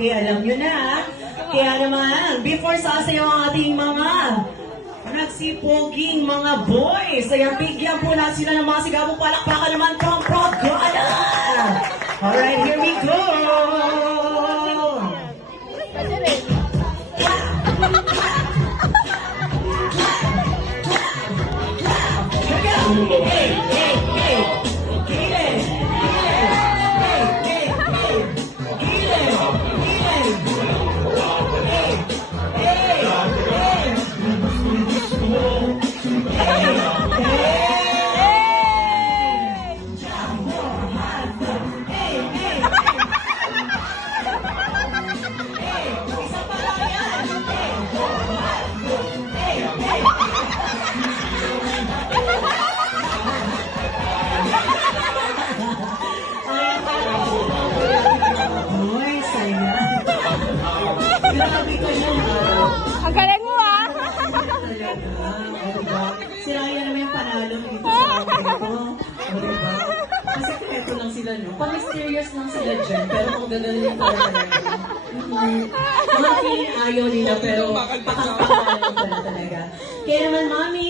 Okay, alam nyo na. Kaya naman, before sasayaw ang ating mga nagsipoging mga boys, ay bigyan po natin sila ng mga sigabong palakpakan naman from Progana. Alright, here we go! Hey, hey, hey! Gilid! Ang galing mo ah! Sinaya naman yung panalo dito sa ako. Kasi kreto lang sila, no? Pa-mysterious lang sila dyan, pero kung gagaling pa talaga. Mga feeling ayaw nila, pero pakang-pakang pala talaga. Kaya naman, Mami,